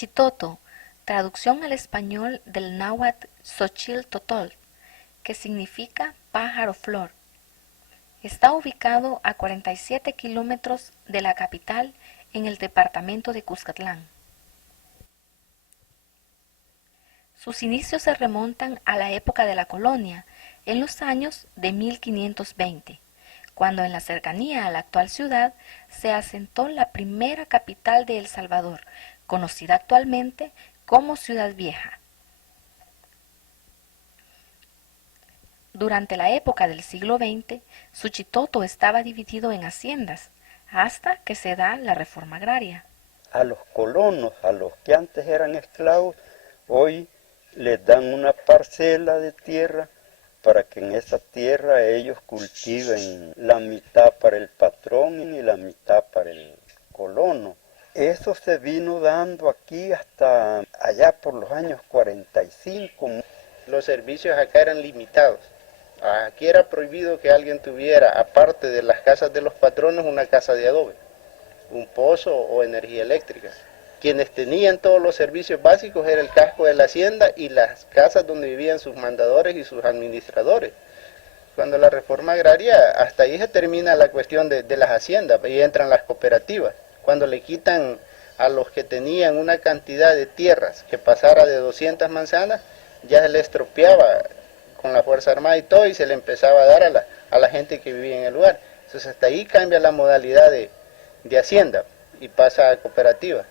Suchitoto, traducción al español del náhuatl Xochitl-Totol, que significa pájaro flor. Está ubicado a 47 kilómetros de la capital en el departamento de Cuscatlán. Sus inicios se remontan a la época de la colonia, en los años de 1520, cuando en la cercanía a la actual ciudad se asentó la primera capital de El Salvador, conocida actualmente como Ciudad Vieja. Durante la época del siglo XX, Suchitoto estaba dividido en haciendas, hasta que se da la reforma agraria. A los colonos, a los que antes eran esclavos, hoy les dan una parcela de tierra para que en esa tierra ellos cultiven la mitad para el patrón y la mitad para el colono. Eso se vino dando aquí hasta allá por los años 45. Los servicios acá eran limitados. Aquí era prohibido que alguien tuviera, aparte de las casas de los patronos, una casa de adobe, un pozo o energía eléctrica. Quienes tenían todos los servicios básicos era el casco de la hacienda y las casas donde vivían sus mandadores y sus administradores. Cuando la reforma agraria, hasta ahí se termina la cuestión de las haciendas, ahí entran las cooperativas. Cuando le quitan a los que tenían una cantidad de tierras que pasara de 200 manzanas, ya se le estropeaba con la Fuerza Armada y todo, y se le empezaba a dar a la gente que vivía en el lugar. Entonces hasta ahí cambia la modalidad de hacienda y pasa a cooperativa.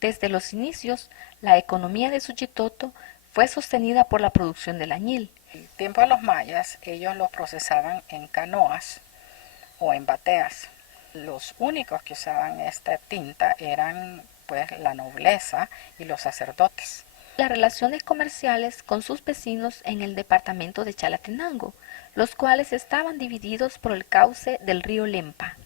Desde los inicios, la economía de Suchitoto fue sostenida por la producción del añil. En el tiempo de los mayas, ellos lo procesaban en canoas o en bateas. Los únicos que usaban esta tinta eran pues la nobleza y los sacerdotes. Las relaciones comerciales con sus vecinos en el departamento de Chalatenango, los cuales estaban divididos por el cauce del río Lempa.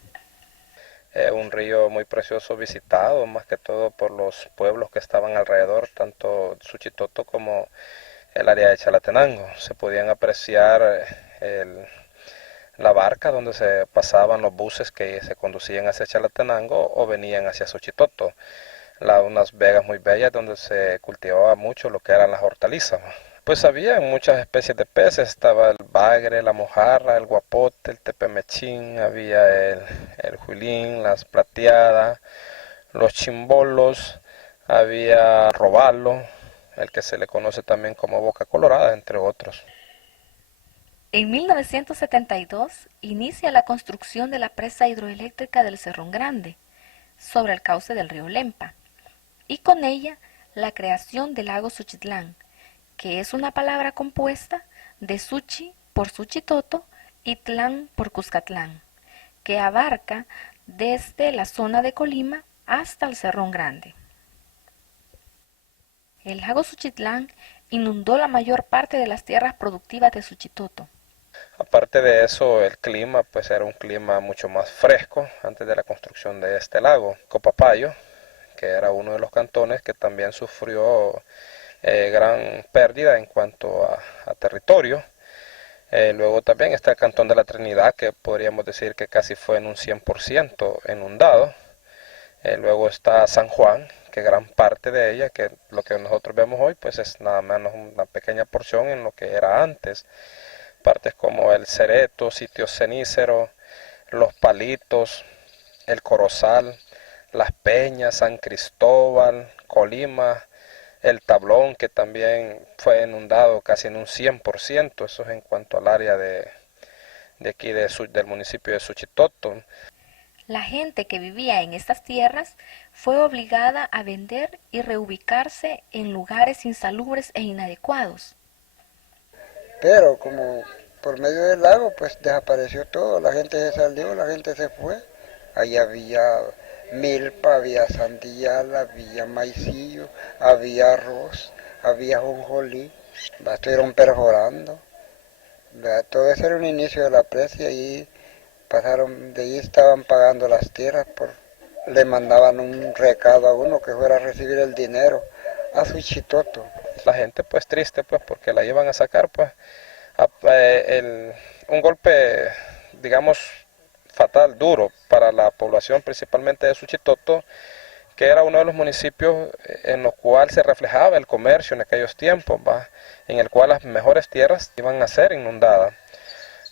Un río muy precioso visitado, más que todo por los pueblos que estaban alrededor, tanto Suchitoto como el área de Chalatenango. Se podían apreciar la barca donde se pasaban los buses que se conducían hacia Chalatenango o venían hacia Suchitoto. Unas vegas muy bellas donde se cultivaba mucho lo que eran las hortalizas. Pues había muchas especies de peces, estaba el bagre, la mojarra, el guapote, el tepemechín, había el juilín, las plateadas, los chimbolos, había robalo, el que se le conoce también como boca colorada, entre otros. En 1972 inicia la construcción de la presa hidroeléctrica del Cerrón Grande, sobre el cauce del río Lempa, y con ella la creación del lago Suchitlán, que es una palabra compuesta de Suchi por Suchitoto y Tlán por Cuscatlán, que abarca desde la zona de Colima hasta el Cerrón Grande. El lago Suchitlán inundó la mayor parte de las tierras productivas de Suchitoto. Aparte de eso, el clima pues era un clima mucho más fresco antes de la construcción de este lago. Copapayo, que era uno de los cantones que también sufrió gran pérdida en cuanto a territorio. Luego también está el cantón de la Trinidad, que podríamos decir que casi fue en un 100% inundado. Luego está San Juan, que gran parte de ella, que lo que nosotros vemos hoy, pues es nada menos una pequeña porción en lo que era antes. Partes como el Cereto, Sitio Cenícero, Los Palitos, el Corozal, Las Peñas, San Cristóbal, Colima, el Tablón, que también fue inundado casi en un 100%, eso es en cuanto al área de aquí del municipio de Suchitoto. La gente que vivía en estas tierras fue obligada a vender y reubicarse en lugares insalubres e inadecuados. Pero como por medio del lago pues desapareció todo, la gente se salió, la gente se fue. Ahí había milpa, había sandía, había maicillo, había arroz, había jonjolí, estuvieron perforando. Todo eso era un inicio de la presa y ahí pasaron, de ahí estaban pagando las tierras, le mandaban un recado a uno que fuera a recibir el dinero a Suchitoto. La gente pues triste pues porque la iban a sacar pues un golpe digamos fatal, duro para la población principalmente de Suchitoto, que era uno de los municipios en los cuales se reflejaba el comercio en aquellos tiempos, ¿va? En el cual las mejores tierras iban a ser inundadas.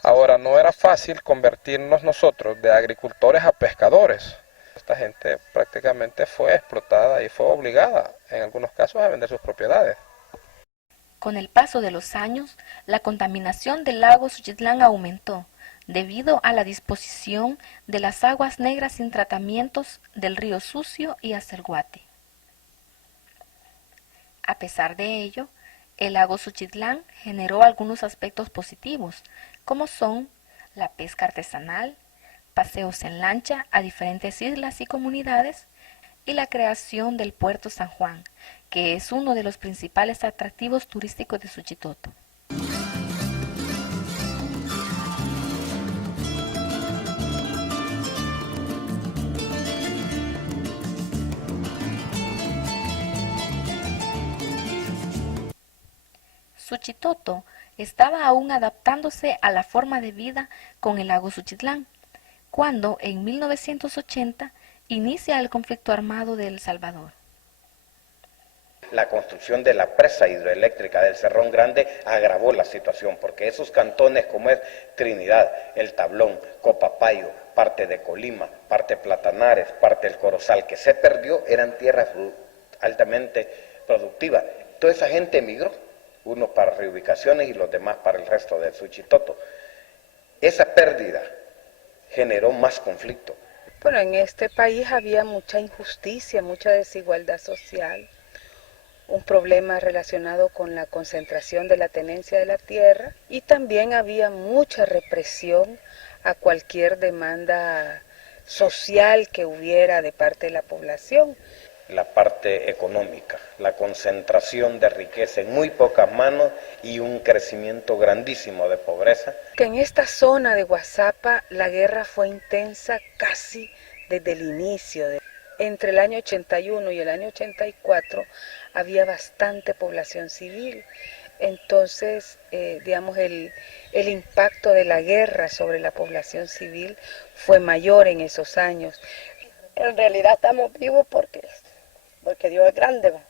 Ahora, no era fácil convertirnos nosotros de agricultores a pescadores. Esta gente prácticamente fue explotada y fue obligada, en algunos casos, a vender sus propiedades. Con el paso de los años, la contaminación del lago Suchitlán aumentó debido a la disposición de las aguas negras sin tratamientos del río Sucio y Acelguate. A pesar de ello, el lago Suchitlán generó algunos aspectos positivos, como son la pesca artesanal, paseos en lancha a diferentes islas y comunidades, y la creación del Puerto San Juan, que es uno de los principales atractivos turísticos de Suchitoto. Suchitoto estaba aún adaptándose a la forma de vida con el lago Suchitlán, cuando en 1980 inicia el conflicto armado de El Salvador. La construcción de la presa hidroeléctrica del Cerrón Grande agravó la situación, porque esos cantones como es Trinidad, El Tablón, Copapayo, parte de Colima, parte Platanares, parte del Corozal, que se perdió, eran tierras altamente productivas. Toda esa gente emigró, unos para reubicaciones y los demás para el resto de Suchitoto. Esa pérdida generó más conflicto. Bueno, en este país había mucha injusticia, mucha desigualdad social, un problema relacionado con la concentración de la tenencia de la tierra y también había mucha represión a cualquier demanda social que hubiera de parte de la población. La parte económica, la concentración de riqueza en muy pocas manos y un crecimiento grandísimo de pobreza. Que en esta zona de Guazapa la guerra fue intensa casi desde el inicio. Entre el año 81 y el año 84 había bastante población civil. Entonces, digamos, el impacto de la guerra sobre la población civil fue mayor en esos años. En realidad estamos vivos porque Dios es grande, ¿va?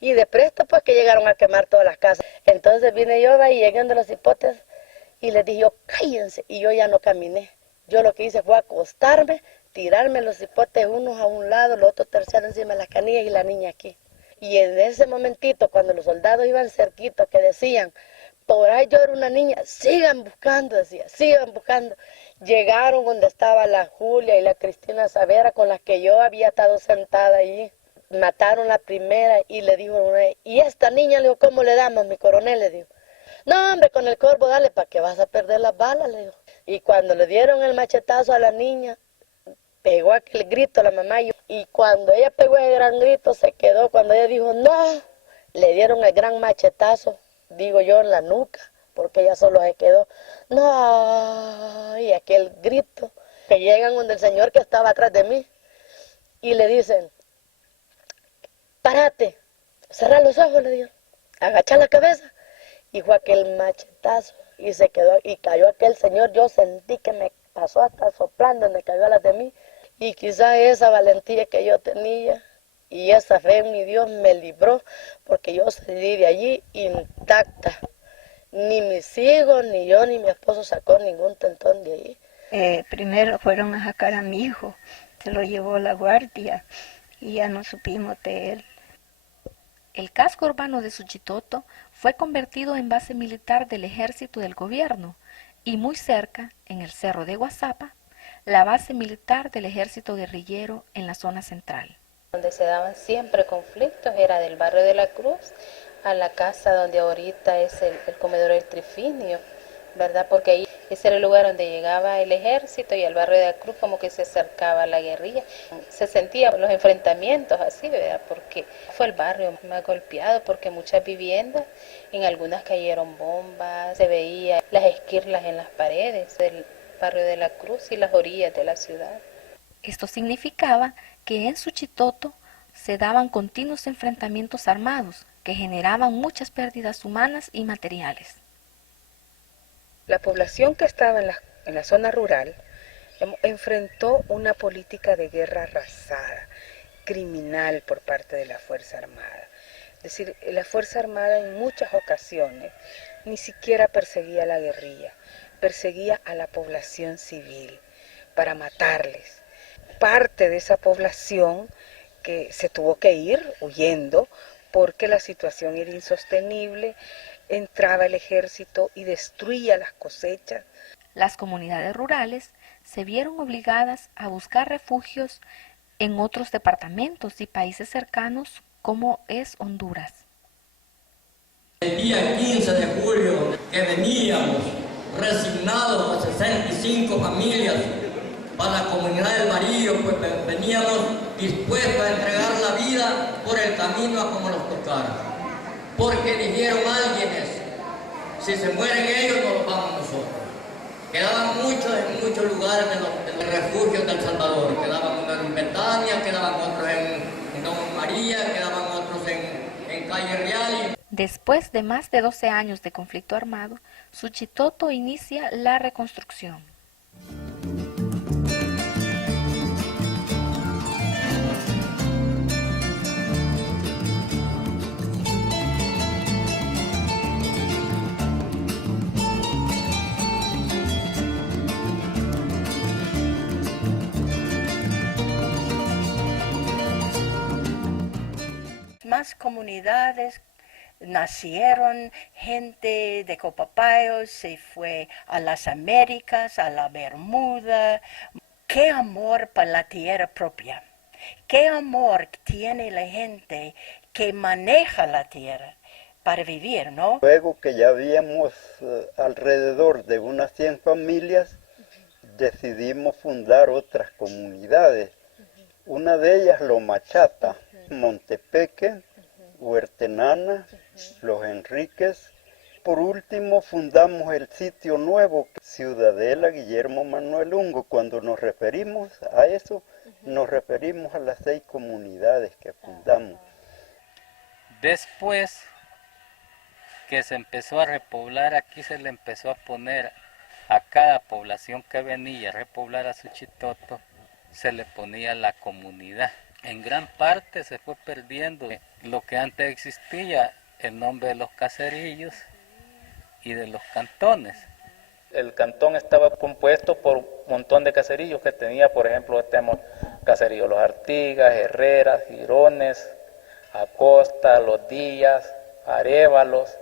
Y de presto pues que llegaron a quemar todas las casas. Entonces vine yo, ¿va? Y llegué donde los hipotes y les dije yo, cállense, y yo ya no caminé. Yo lo que hice fue acostarme, tirarme los hipotes unos a un lado, los otros terciaron encima de las canillas y la niña aquí. Y en ese momentito, cuando los soldados iban cerquito, que decían, por ahí yo era una niña, sigan buscando, decía, sigan buscando. Llegaron donde estaba la Julia y la Cristina Savera, con las que yo había estado sentada allí. Mataron la primera y le dijo una, y esta niña, le dijo, ¿cómo le damos, mi coronel? Le dijo, no hombre, con el corvo dale, ¿para que vas a perder las balas? Le dijo. Y cuando le dieron el machetazo a la niña, pegó aquel grito a la mamá, y cuando ella pegó ese gran grito, se quedó, cuando ella dijo, no, le dieron el gran machetazo, digo yo, en la nuca, porque ella solo se quedó, no, y aquel grito, que llegan donde el señor que estaba atrás de mí, y le dicen, párate, cerra los ojos, le digo, agacha la cabeza, y fue aquel machetazo, y se quedó, y cayó aquel señor, yo sentí que me pasó hasta soplando, me cayó a las de mí, y quizá esa valentía que yo tenía, y esa fe en mi Dios me libró, porque yo salí de allí intacta, ni mis hijos, ni yo, ni mi esposo sacó ningún tentón de allí. Primero fueron a sacar a mi hijo, se lo llevó la guardia, y ya no supimos de él. El casco urbano de Suchitoto fue convertido en base militar del ejército del gobierno y muy cerca, en el cerro de Guazapa, la base militar del ejército guerrillero en la zona central. Donde se daban siempre conflictos era del barrio de la Cruz a la casa donde ahorita es el comedor del Trifinio, ¿verdad? Porque ahí ese era el lugar donde llegaba el ejército y al barrio de la Cruz como que se acercaba la guerrilla. Se sentían los enfrentamientos así, ¿verdad? Porque fue el barrio más golpeado porque muchas viviendas, en algunas cayeron bombas, se veía las esquirlas en las paredes del barrio de la Cruz y las orillas de la ciudad. Esto significaba que en Suchitoto se daban continuos enfrentamientos armados que generaban muchas pérdidas humanas y materiales. La población que estaba en la zona rural enfrentó una política de guerra arrasada criminal por parte de la Fuerza Armada. Es decir, la Fuerza Armada en muchas ocasiones ni siquiera perseguía a la guerrilla, perseguía a la población civil para matarles. Parte de esa población que se tuvo que ir huyendo porque la situación era insostenible, entraba el ejército y destruía las cosechas. Las comunidades rurales se vieron obligadas a buscar refugios en otros departamentos y países cercanos como es Honduras. El día 15 de julio que veníamos resignados a 65 familias para la comunidad del Barillo, pues veníamos dispuestos a entregar la vida por el camino a como nos tocara. Porque dijeron alguienes, si se mueren ellos, no los vamos nosotros. Quedaban muchos en muchos lugares de los refugios de El Salvador. Quedaban unos en Betania, quedaban otros en Don María, quedaban otros en Calle Real. Después de más de 12 años de conflicto armado, Suchitoto inicia la reconstrucción. Más comunidades nacieron, gente de Copapayo se fue a las Américas, a la Bermuda. Qué amor para la tierra propia, qué amor tiene la gente que maneja la tierra para vivir, ¿no? Luego que ya habíamos alrededor de unas 100 familias, decidimos fundar otras comunidades. Una de ellas, Lomachata, Montepeque, Huertenana, Los Enríquez. Por último, fundamos el sitio nuevo, Ciudadela Guillermo Manuel Ungo. Cuando nos referimos a eso, nos referimos a las 6 comunidades que fundamos. Después que se empezó a repoblar, aquí se le empezó a poner a cada población que venía a repoblar a Suchitoto, se le ponía la comunidad. En gran parte se fue perdiendo lo que antes existía, el nombre de los caserillos y de los cantones. El cantón estaba compuesto por un montón de caserillos que tenía, por ejemplo, tenemos caserillos Los Artigas, Herreras, Girones, Acosta, Los Díaz, Arévalos.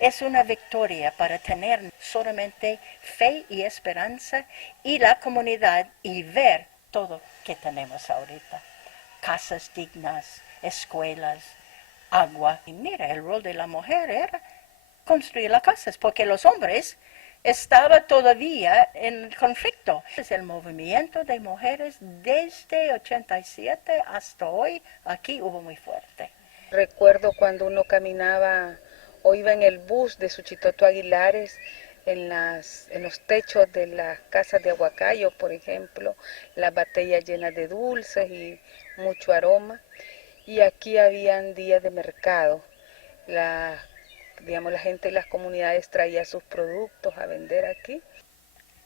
Es una victoria para tener solamente fe y esperanza y la comunidad y ver todo que tenemos ahorita. Casas dignas, escuelas, agua. Y mira, el rol de la mujer era construir las casas, porque los hombres estaban todavía en el conflicto. El movimiento de mujeres desde 87 hasta hoy, aquí hubo muy fuerte. Recuerdo cuando uno caminaba o iba en el bus de Suchitoto Aguilares, en los techos de las casas de Aguacayo, por ejemplo, las botellas llenas de dulces y mucho aroma. Y aquí habían días de mercado. La gente de las comunidades traía sus productos a vender aquí.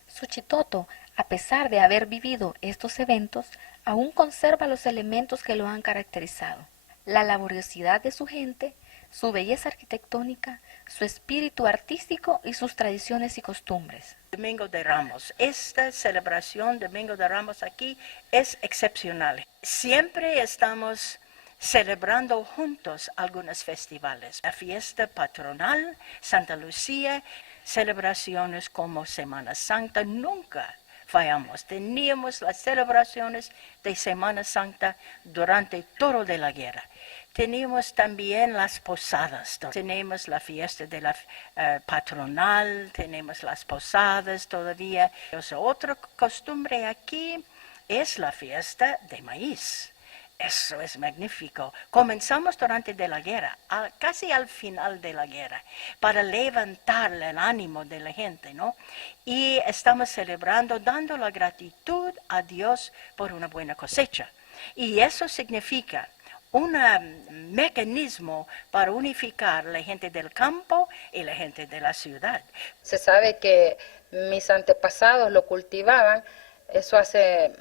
Suchitoto, a pesar de haber vivido estos eventos, aún conserva los elementos que lo han caracterizado. La laboriosidad de su gente, su belleza arquitectónica, su espíritu artístico y sus tradiciones y costumbres. Domingo de Ramos. Esta celebración Domingo de Ramos aquí es excepcional. Siempre estamos celebrando juntos algunos festivales. La fiesta patronal, Santa Lucía, celebraciones como Semana Santa, nunca fallamos. Teníamos las celebraciones de Semana Santa durante todo de la guerra. Teníamos también las posadas, tenemos la fiesta de la patronal, tenemos las posadas todavía. Otra costumbre aquí es la fiesta de maíz. Eso es magnífico. Comenzamos durante de la guerra, casi al final de la guerra, para levantar el ánimo de la gente, ¿no? Y estamos celebrando, dando la gratitud a Dios por una buena cosecha. Y eso significa un mecanismo para unificar la gente del campo y la gente de la ciudad. Se sabe que mis antepasados lo cultivaban, eso hace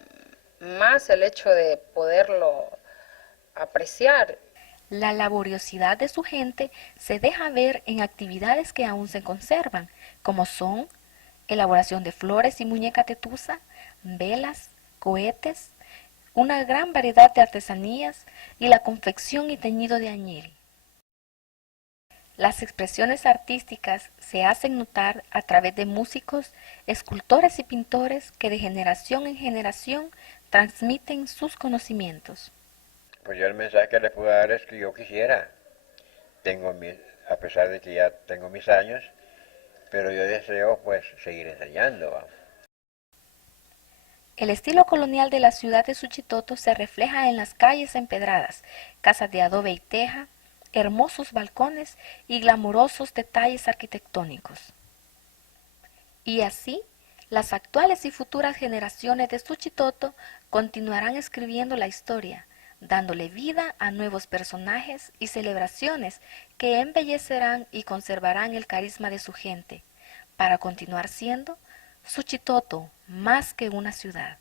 más el hecho de poderlo apreciar. La laboriosidad de su gente se deja ver en actividades que aún se conservan, como son elaboración de flores y muñecas de tusa, velas, cohetes, una gran variedad de artesanías y la confección y teñido de añil. Las expresiones artísticas se hacen notar a través de músicos, escultores y pintores que de generación en generación transmiten sus conocimientos. Pues yo el mensaje que les puedo dar es que yo quisiera, a pesar de que ya tengo mis años, pero yo deseo pues seguir enseñando. Vamos. El estilo colonial de la ciudad de Suchitoto se refleja en las calles empedradas, casas de adobe y teja, hermosos balcones y glamurosos detalles arquitectónicos. Y así, las actuales y futuras generaciones de Suchitoto continuarán escribiendo la historia, dándole vida a nuevos personajes y celebraciones que embellecerán y conservarán el carisma de su gente, para continuar siendo Suchitoto más que una ciudad.